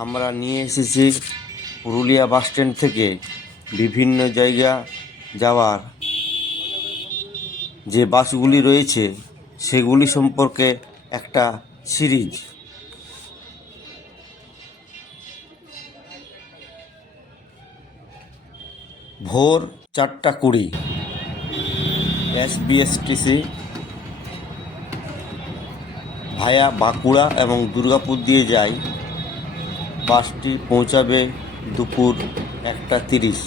আমরা নিয়ে এসেছি পুরুলিয়া বাস স্ট্যান্ড থেকে বিভিন্ন জায়গা যাওয়ার যে বাসগুলি রয়েছে সেগুলি সম্পর্কে একটা সিরিজ। ভোর 4:20 SBSTC ভায়া বাঁকুড়া এবং দুর্গাপুর দিয়ে যায়। বাসটি পৌঁছাবে দুপুর 1:30।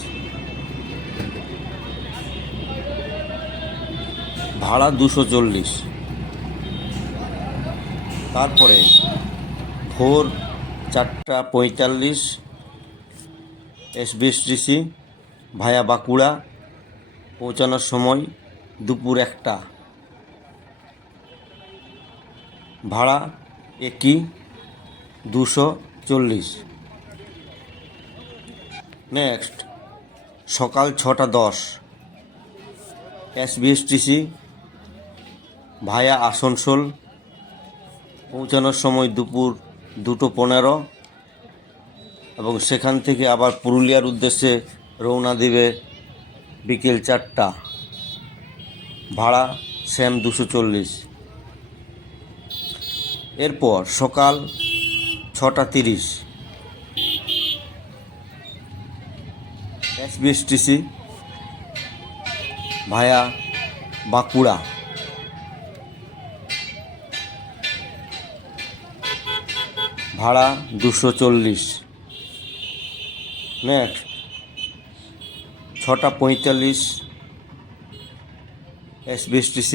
ভাড়া 240। তারপরে ভোর 4:45 SBSTC ভায়া বাঁকুড়া, পৌঁছানোর সময় দুপুর 1টা। ভাড়া একই, 240। নেক্সট সকাল 6:10 SBSTC ভায়া আসানসোল, পৌঁছানোর সময় দুপুর 2:15 এবং সেখান থেকে আবার পুরুলিয়ার উদ্দেশ্যে রওনা দেবে বিকেল 4টা। ভাড়া সেম 240। এরপর সকাল 6:30 SBSTC ভায়া বাঁকুড়া, ভাড়া 240। নেক্সট 6:45 SBSTC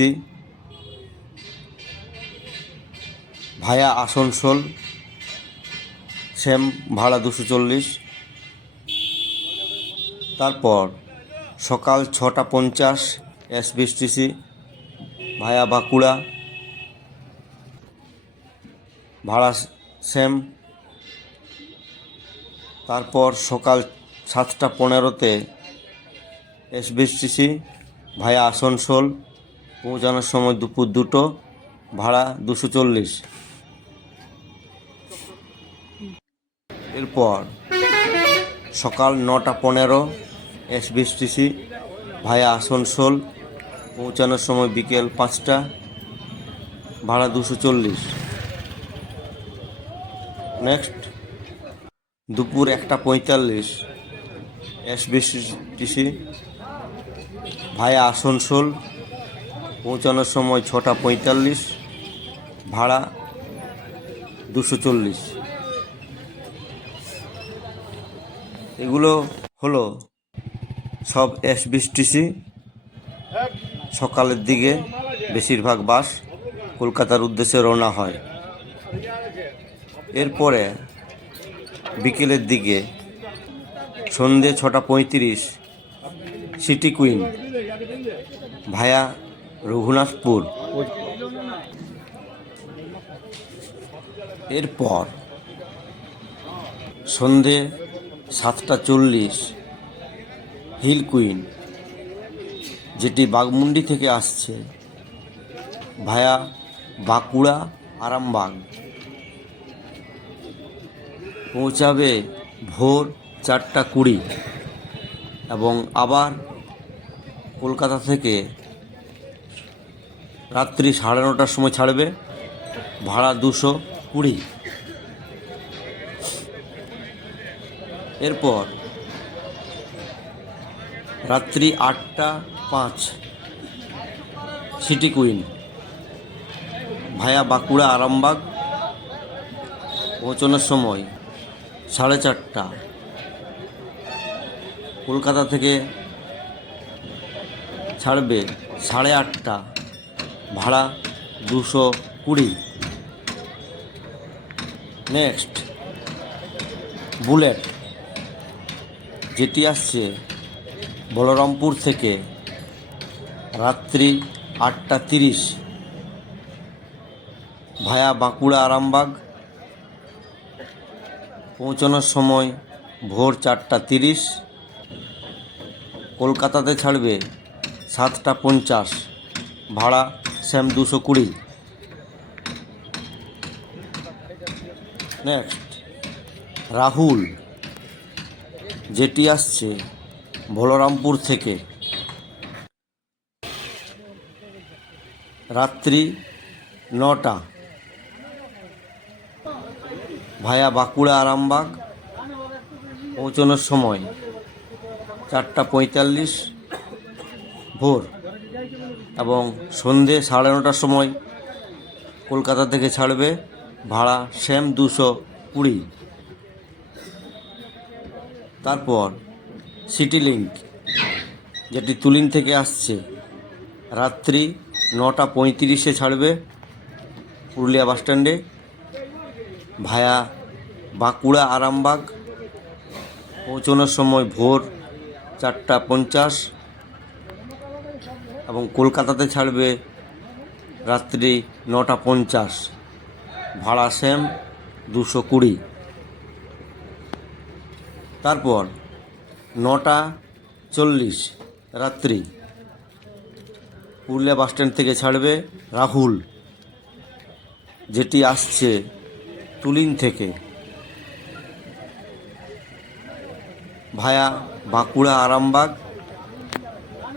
ভায়া আসানসোল, সেম ভাড়া 240। তারপর সকাল 6:50 SBSTC ভায়া বাঁকুড়া, ভাড়া সেম। তারপর সকাল 7:15 SBSTC ভায়া আসানসোল, পৌঁছানোর সময় দুপুর 2টো, ভাড়া 240। এরপর সকাল 9:15 SBSTC ভায়া আসানসোল, পৌঁছানোর সময় বিকেল 5টা, ভাড়া 240। নেক্সট দুপুর 1:45 SBSTC ভায়া আসানসোল, পৌঁছানোর সময় 6:45, ভাড়া 240। এগুলো হলো সব SBSTC সকালের দিকে বেশিরভাগ বাস কলকাতার উদ্দেশ্যে রওনা হয়। এরপরে বিকেলের দিকে সন্ধ্যে 6:35 সিটি কুইন ভায়া রঘুনাথপুর। এরপর সন্ধ্যে 7:40 হিল কুইন, যেটি বাগমুন্ডি থেকে আসছে, ভায়া বাঁকুড়া আরামবাগ, পৌঁছাবে ভোর 4:20 এবং আবার কলকাতা থেকে রাত্রি 9:30টার সময় ছাড়বে, ভাড়া 220। এরপর রাত্রি 8:05 সিটি কুইন ভায়া বাঁকুড়া আরামবাগ, পৌঁছানোর সময় 4:30। কলকাতা থেকে ছাড়বে 8:30, ভাড়া 220। নেক্সট বুলেট, যেটি আসছে বলরামপুর থেকে রাত্রি 8:30 ভায়া বাঁকুড়া আরামবাগ, পৌঁছানোর সময় ভোর 4:30। কলকাতাতে ছাড়বে 7:50, ভাড়া সেম 220। নেক্সট রাহুল, যেটি আসছে বলরামপুর থেকে। রাত্রি 9টা, ভায়া বাঁকুড়া আরামবাগ। পৌঁছানোর সময় 4:45 ভোর, এবং সন্ধে 9:30টার সময় কলকাতা থেকে ছাড়বে। ভাড়া সেম 220। তারপর সিটি লিঙ্ক, যেটি তুলিন থেকে আসছে, রাত্রি 9:35 ছাড়বে পুরুলিয়া বাসস্ট্যান্ডে, ভায়া বাঁকুড়া আরামবাগ। পৌঁছানোর সময় ভোর 4:50, এবং কলকাতাতে ছাড়বে রাত্রি 9:50। ভাড়া সেম 220। তারপর 9:40 রাত্রি পুরুলিয়া বাসস্ট্যান্ড থেকে ছাড়বে রাহুল, যেটি আসছে তুলিন থেকে, ভায়া বাঁকুড়া আরামবাগ।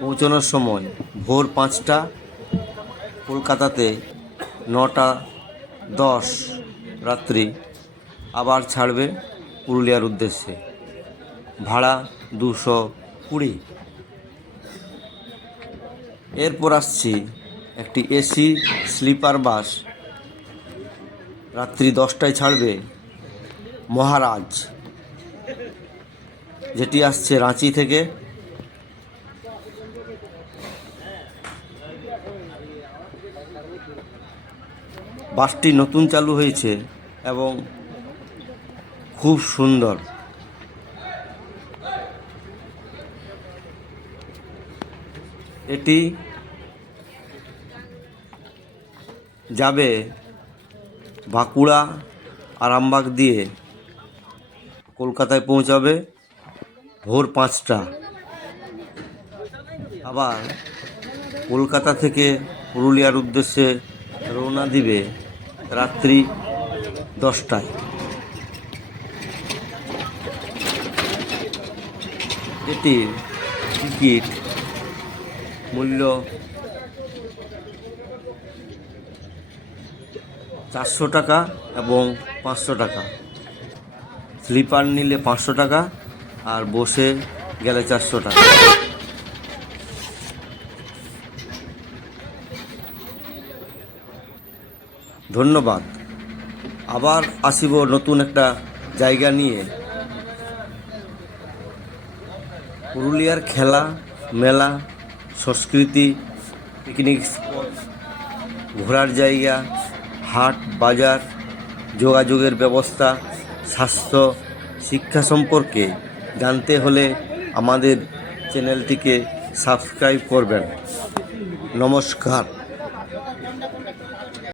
পৌঁছানোর সময় ভোর 5টা, কলকাতাতে 9:10 রাত্রি। আবার ছাড়বে পুরুলিয়ার উদ্দেশ্যে। ভাড়া 220। এরপর আসছি একটি এসি স্লিপার বাস, রাত্রি 10টায় ছাড়বে মহারাজ, যেটি আসছে রাঁচি থেকে। বাসটি নতুন চালু হয়েছে এবং খুব সুন্দর। এটি যাবে বাঁকুড়া আরামবাগ দিয়ে কলকাতায় পৌঁছাবে ভোর 5টা। আবার কলকাতা থেকে পুরুলিয়ার উদ্দেশ্যে রওনা দিবে রাত্রি 10টায়। এটির টিকিট মূল্য 400 টাকা এবং 500 টাকা। স্লিপার নিলে 500 টাকা, আর বসে গেলে 400 টাকা। ধন্যবাদ। আবার আসিব নতুন একটা জায়গা নিয়ে। পুরুলিয়ার খেলা, মেলা, সংস্কৃতি, পিকনিক স্পট, ঘোরার জায়গা, হাট বাজার, যোগাযোগের ব্যবস্থা, স্বাস্থ্য, শিক্ষা সম্পর্কে জানতে হলে আমাদের চ্যানেলটিকে সাবস্ক্রাইব করবেন। নমস্কার।